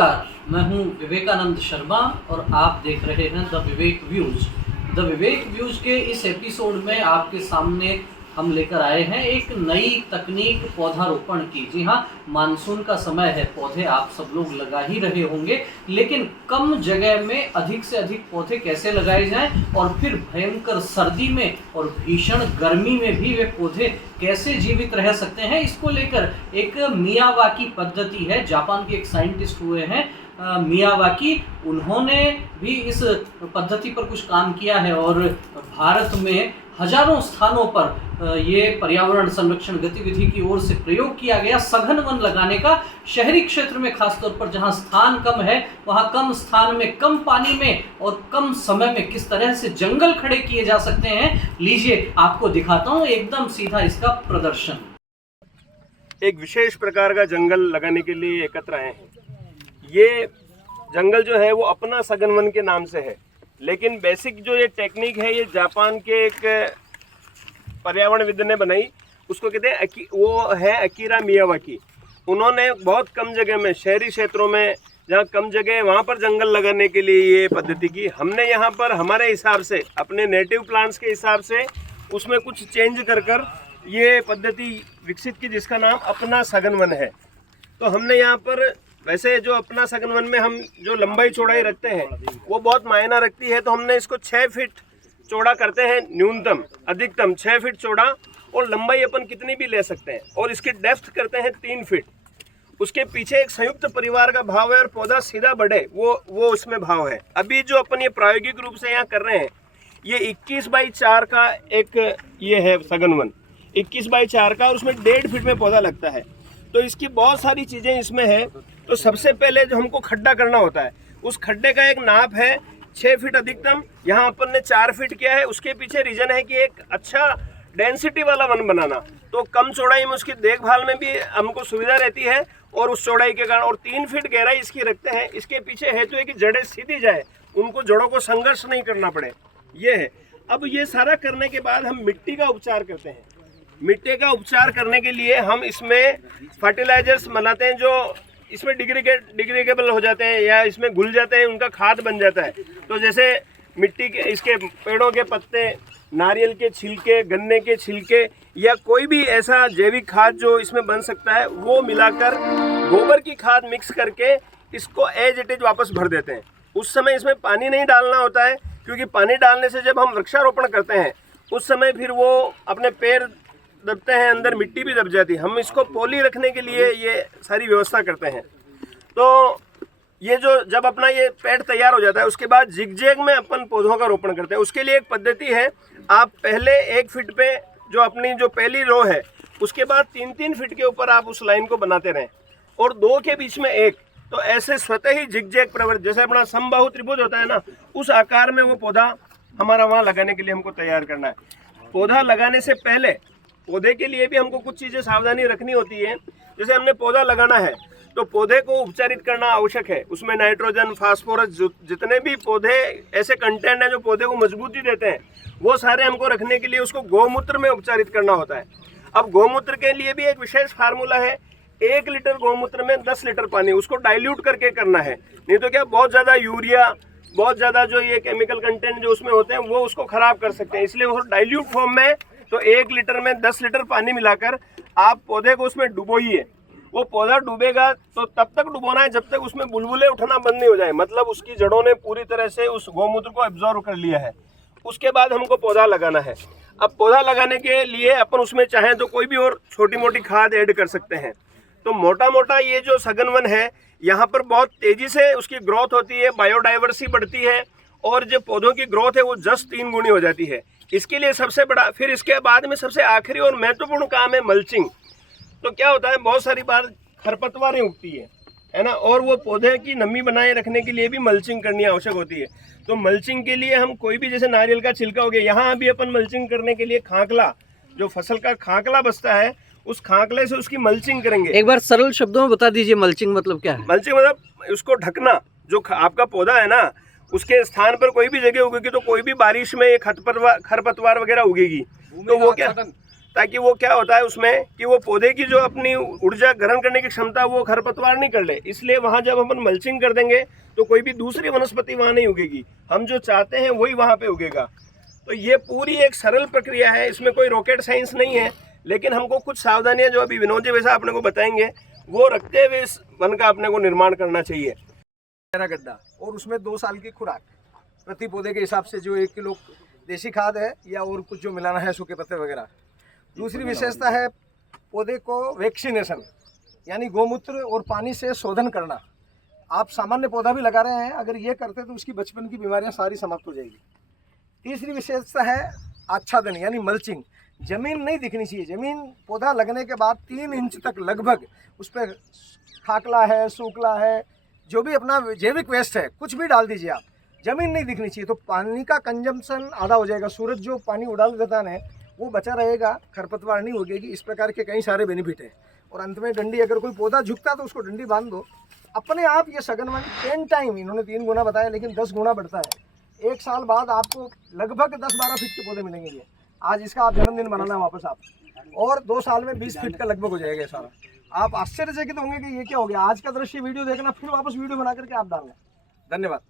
नमस्कार, मैं हूं विवेकानंद शर्मा और आप देख रहे हैं the Vivek views. The Vivek views के इस एपिसोड में आपके सामने हम लेकर आए हैं एक नई तकनीक पौधारोपण की। जी हाँ, मानसून का समय है, पौधे आप सब लोग लगा ही रहे होंगे, लेकिन कम जगह में अधिक से अधिक पौधे कैसे लगाए जाएं और फिर भयंकर सर्दी में और भीषण गर्मी में भी वे पौधे कैसे जीवित रह सकते हैं, इसको लेकर एक मियावाकी पद्धति है। जापान के एक साइंटिस्ट हुए हैं मियावाकी, उन्होंने भी इस पद्धति पर कुछ काम किया है और भारत में हजारों स्थानों पर ये पर्यावरण संरक्षण गतिविधि की ओर से प्रयोग किया गया सघन वन लगाने का। शहरी क्षेत्र में खासतौर पर जहां स्थान कम है, वहां कम स्थान में, कम पानी में और कम समय में किस तरह से जंगल खड़े किए जा सकते हैं, लीजिए आपको दिखाता हूं एकदम सीधा इसका प्रदर्शन। एक विशेष प्रकार का जंगल लगाने के लिए एकत्र आए हैं। ये जंगल जो है वो अपना सघन वन के नाम से है, लेकिन बेसिक जो ये टेक्निक है ये जापान के एक पर्यावरणविद ने बनाई। उसको कहते हैं वो है अकीरा मियावाकी। उन्होंने बहुत कम जगह में, शहरी क्षेत्रों में जहाँ कम जगह है वहाँ पर जंगल लगाने के लिए ये पद्धति की। हमने यहाँ पर हमारे हिसाब से, अपने नेटिव प्लांट्स के हिसाब से उसमें कुछ चेंज कर ये पद्धति विकसित की, जिसका नाम अपना सघन वन है। तो हमने यहाँ पर, वैसे जो अपना सघन वन में हम जो लंबाई चौड़ाई रखते हैं वो बहुत मायना रखती है, तो हमने इसको 6 फीट चौड़ा करते हैं न्यूनतम, अधिकतम 6 फीट चौड़ा, और लंबाई अपन कितनी भी ले सकते हैं, और इसकी डेप्थ करते हैं 3 फीट। उसके पीछे एक संयुक्त परिवार का भाव है और पौधा सीधा बढ़े, वो उसमें भाव है। अभी जो अपन ये प्रायोगिक रूप से यहाँ कर रहे हैं, ये 21x4 का एक ये है सघन वन, 21x4 का, और उसमें 1.5 फीट में पौधा लगता है। तो इसकी बहुत सारी चीज़ें इसमें है। तो सबसे पहले जो हमको खड्डा करना होता है, उस खड्डे का एक नाप है 6 फीट अधिकतम। यहाँ अपन ने 4 फीट किया है। उसके पीछे रीजन है कि एक अच्छा डेंसिटी वाला वन बनाना, तो कम चौड़ाई में उसकी देखभाल में भी हमको सुविधा रहती है, और उस चौड़ाई के कारण, और 3 फीट गहराई इसकी रखते हैं। इसके पीछे हेतु है कि जड़ें सीधी जाए, उनको जड़ों को संघर्ष नहीं करना पड़े, ये है। अब ये सारा करने के बाद हम मिट्टी का उपचार करते हैं। मिट्टी का उपचार करने के लिए हम इसमें फर्टिलाइजर्स बनाते हैं जो इसमें डिग्रेडेबल हो जाते हैं या इसमें घुल जाते हैं, उनका खाद बन जाता है। तो जैसे मिट्टी के, इसके पेड़ों के पत्ते, नारियल के छिलके, गन्ने के छिलके, या कोई भी ऐसा जैविक खाद जो इसमें बन सकता है, वो मिलाकर गोबर की खाद मिक्स करके इसको एज इट इज वापस भर देते हैं। उस समय इसमें पानी नहीं डालना होता है, क्योंकि पानी डालने से जब हम वृक्षारोपण करते हैं उस समय फिर वो अपने पैर दबते हैं, अंदर मिट्टी भी दब जाती है। हम इसको पोली रखने के लिए ये सारी व्यवस्था करते हैं। तो ये जो जब अपना ये पेड़ तैयार हो जाता है, उसके बाद जिगजैग में अपन पौधों का रोपण करते हैं। उसके लिए एक पद्धति है, आप पहले 1 फीट पे जो अपनी जो पहली रो है, उसके बाद 3-3 फीट के ऊपर आप उस लाइन को बनाते रहें, और 2 के बीच में 1। तो ऐसे स्वतः ही जिगजैग प्रवृत्ति, जैसे अपना समबाहु त्रिभुज होता है ना, उस आकार में वो पौधा हमारा वहाँ लगाने के लिए हमको तैयार करना है। पौधा लगाने से पहले पौधे के लिए भी हमको कुछ चीज़ें सावधानी रखनी होती है। जैसे हमने पौधा लगाना है तो पौधे को उपचारित करना आवश्यक है। उसमें नाइट्रोजन, फास्फोरस, जितने भी पौधे ऐसे कंटेंट हैं जो पौधे को मजबूती देते हैं, वो सारे हमको रखने के लिए उसको गौमूत्र में उपचारित करना होता है। अब गौमूत्र के लिए भी एक विशेष फार्मूला है। 1 लीटर गौमूत्र में 10 लीटर पानी, उसको डाइल्यूट करके करना है। नहीं तो क्या, बहुत ज़्यादा यूरिया, बहुत ज़्यादा जो ये केमिकल कंटेंट जो उसमें होते हैं वो उसको ख़राब कर सकते हैं। इसलिए वो डाइल्यूट फॉर्म में, तो 1 लीटर में 10 लीटर पानी मिलाकर आप पौधे को उसमें डुबोइए। वो पौधा डूबेगा तो तब तक डुबोना है जब तक उसमें बुलबुले उठना बंद नहीं हो जाए, मतलब उसकी जड़ों ने पूरी तरह से उस गौमूत्र को एब्जॉर्व कर लिया है। उसके बाद हमको पौधा लगाना है। अब पौधा लगाने के लिए अपन उसमें चाहें तो कोई भी और छोटी मोटी खाद ऐड कर सकते हैं। तो मोटा मोटा ये जो सघन वन है, यहाँ पर बहुत तेज़ी से उसकी ग्रोथ होती है, बायोडाइवर्सिटी बढ़ती है, और जो पौधों की ग्रोथ है वो 10-3 गुनी हो जाती है। इसके लिए सबसे बड़ा, फिर इसके बाद में सबसे आखिरी और महत्वपूर्ण काम है मल्चिंग। तो क्या होता है, बहुत सारी बार खरपतवारें उगती है ना, और वो पौधे की नमी बनाए रखने के लिए भी मल्चिंग करनी आवश्यक होती है। तो मल्चिंग के लिए हम कोई भी, जैसे नारियल का छिलका हो गया, यहाँ अभी अपन मल्चिंग करने के लिए खांकला, जो फसल का खांकला बचता है, उस खांकले से उसकी मल्चिंग करेंगे। एक बार सरल शब्दों में बता दीजिए मल्चिंग मतलब क्या है? मल्चिंग मतलब उसको ढकना। जो आपका पौधा है ना, उसके स्थान पर कोई भी जगह उगेगी तो कोई भी बारिश में खरपतवार वगैरह उगेगी, तो वो क्या, ताकि वो क्या होता है उसमें कि वो पौधे की जो अपनी ऊर्जा ग्रहण करने की क्षमता वो खरपतवार नहीं कर ले। इसलिए वहाँ जब अपन मल्चिंग कर देंगे तो कोई भी दूसरी वनस्पति वहाँ नहीं उगेगी, हम जो चाहते हैं वही वहाँ पे उगेगा। तो ये पूरी एक सरल प्रक्रिया है, इसमें कोई रॉकेट साइंस नहीं है, लेकिन हमको कुछ सावधानियां जो अभी विनोद जी वैसा अपने को बताएंगे वो रखते हुए इस वन का अपने को निर्माण करना चाहिए। गड्ढा और उसमें 2 साल की खुराक प्रति पौधे के हिसाब से जो 1 किलो देसी खाद है या और कुछ जो मिलाना है सूखे पत्ते वगैरह। दूसरी विशेषता है पौधे को वैक्सीनेशन यानी गोमूत्र और पानी से शोधन करना। आप सामान्य पौधा भी लगा रहे हैं, अगर ये करते तो उसकी बचपन की बीमारियां सारी समाप्त हो जाएगी। तीसरी विशेषता है आच्छादन यानी मल्चिंग। जमीन नहीं दिखनी चाहिए, जमीन पौधा लगने के बाद 3 इंच तक लगभग उस पर खाकला है, सूखला है, जो भी अपना जैविक वेस्ट है कुछ भी डाल दीजिए आप, जमीन नहीं दिखनी चाहिए। तो पानी का कंजम्पशन आधा हो जाएगा, सूरज जो पानी उड़ाल देता है वो बचा रहेगा, खरपतवार नहीं उगेगी। इस प्रकार के कई सारे बेनिफिट है। और अंत में डंडी, अगर कोई पौधा झुकता तो उसको डंडी बांध दो, अपने आप ये सघन 10 टाइम, इन्होंने 3 गुना बताया लेकिन 10 गुना बढ़ता है। 1 साल बाद आपको लगभग 10-12 फीट के पौधे मिलेंगे। ये आज इसका आप जन्मदिन मनाना वापस आप, और 2 साल में 20 फीट का लगभग हो जाएगा सारा। आप आश्चर्यचकित होंगे कि ये क्या हो गया। आज का दृश्य वीडियो देखना, फिर वापस वीडियो बना करके आप डालना। धन्यवाद।